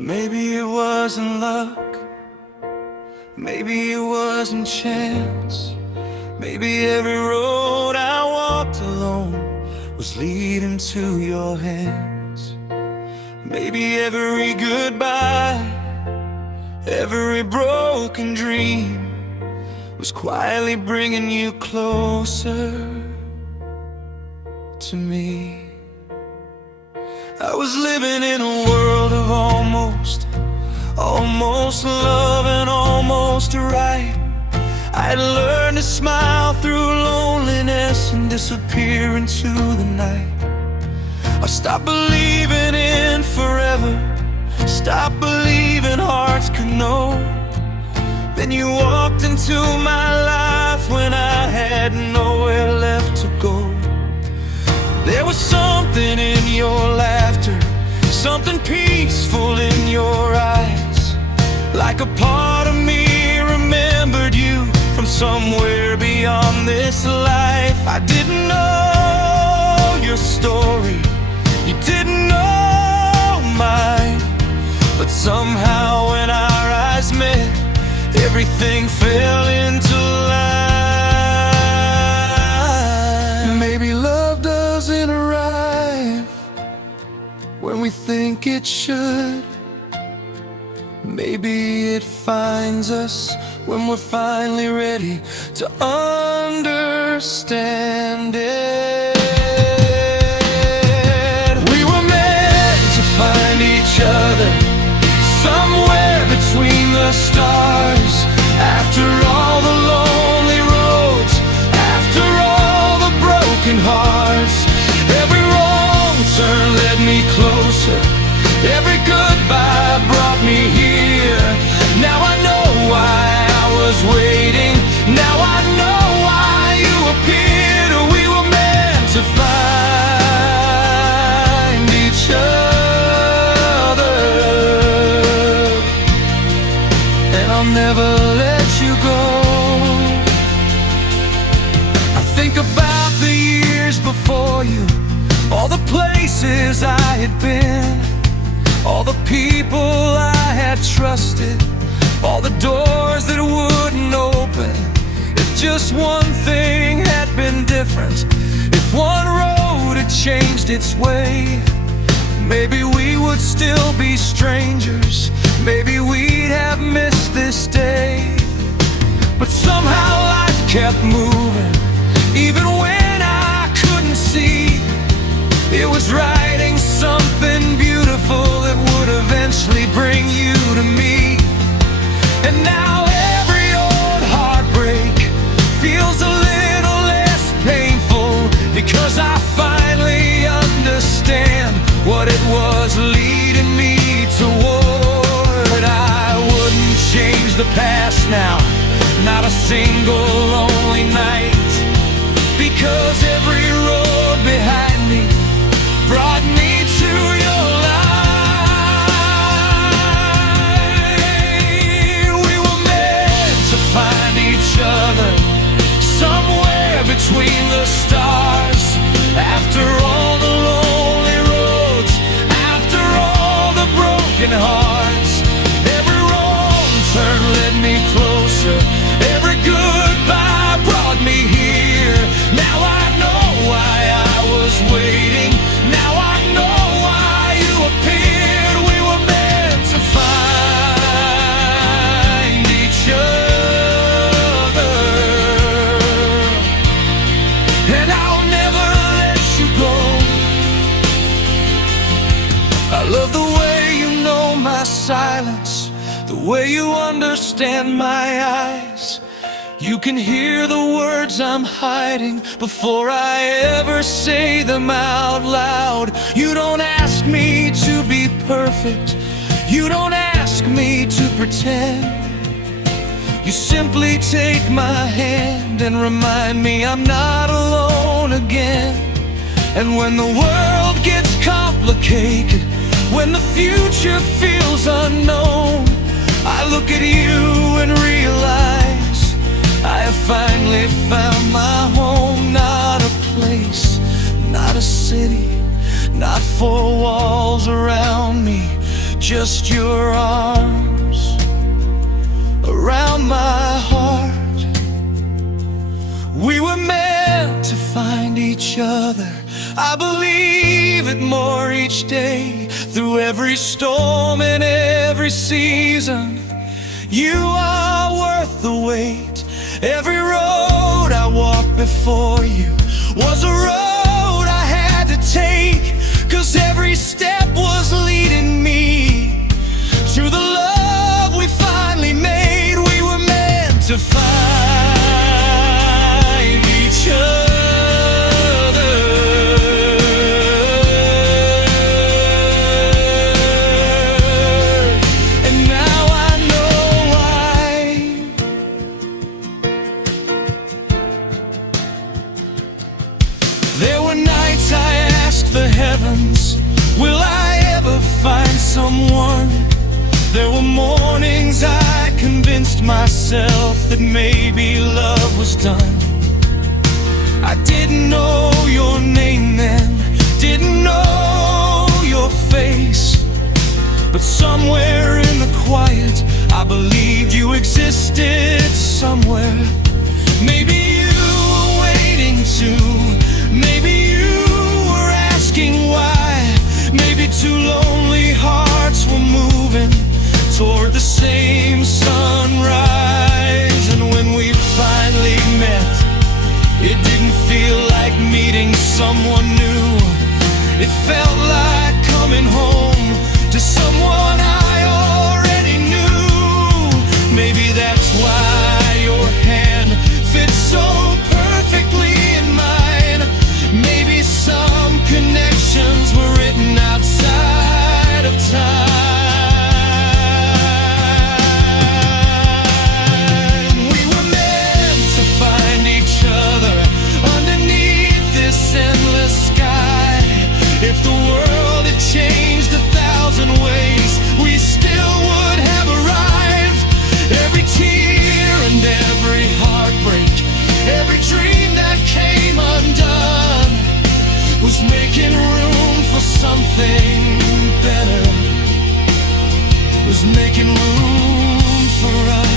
Maybe it wasn't luck, maybe it wasn't chance. Maybe every road I walked alone was leading to your hands. Maybe every goodbye, every broken dream was quietly bringing you closer to me. I was living in a world of almost love and almost right. I'd learned to smile through loneliness and disappear into the night. I stopped believing in forever, stopped believing hearts could know. Then you walked into my life when I had nowhere left to go. There was something in your laughter, something peaceful in your eyes, like a part of me remembered you from somewhere beyond this life. I didn't know your story, you didn't know mine, but somehow when our eyes met, everything fell into line. Maybe love doesn't arrive when we think it should. Maybe it finds us when we're finally ready to understand it. We were meant to find each other somewhere between the stars. After all the lonely roads, after all the broken hearts, every wrong turn led me closer, every goodbye brought me here. Now I know why I was waiting, now I know why you appeared. We were meant to find each other, and I'll never let you go. I think about the years before you, all the places I had been, all the people I had trusted, all the doors that wouldn't open. If just one thing had been different, if one road had changed its way, maybe we would still be strangers, maybe we'd have missed this day. But somehow life kept moving, even when I couldn't see. It was writing something beautiful that would eventually bring you to me. And now every old heartbreak feels a little less painful, because I finally understand what it was leading me toward. I wouldn't change the past now, not a single lonely night, because every road behind me brought me to your light. We were meant to find each other somewhere between the stars. After all the lonely roads, after all the broken hearts, every wrong turn led me closer, every goodbye brought me here. Now I know why I was waiting, now I know why you appeared. We were meant to find each other, and I'll never let you go. I love the way you know my silence, the way you understand my eyes. You can hear the words I'm hiding before I ever say them out loud. You don't ask me to be perfect, you don't ask me to pretend. You simply take my hand and remind me I'm not alone again. And when the world gets complicated, when the future feels unknown, I look at you and realize I have finally found my home. Not a place, not a city, not four walls around me, just your arms around my heart. We were meant to find each other. I believe it more each day. Through every storm and every season, you are worth the wait. Every road I walked before you was a road I had to take, 'cause every step was leading me to the love we finally made. We were meant to find each other. And now I know why. There were nights I asked the heavens, will I ever find someone? There were mornings I convinced myself that maybe love was done. I didn't know your name then, didn't know your face, but somewhere in the quiet I believed you existed somewhere. Maybe you were waiting too, maybe you were asking why. Maybe two lonely hearts were moving toward the same sunrise. And when we finally met, it didn't feel like meeting someone new. It felt like coming home to someone I already knew. Maybe that's why your hand fits so perfectly in mine. Maybe some connections were written outside of time. We were meant to find each other underneath this endless sky. If the world had changed 1,000 ways, we still would have arrived. Every tear and every heartbreak, every dream that came undone, was making room for something better, was making room for us.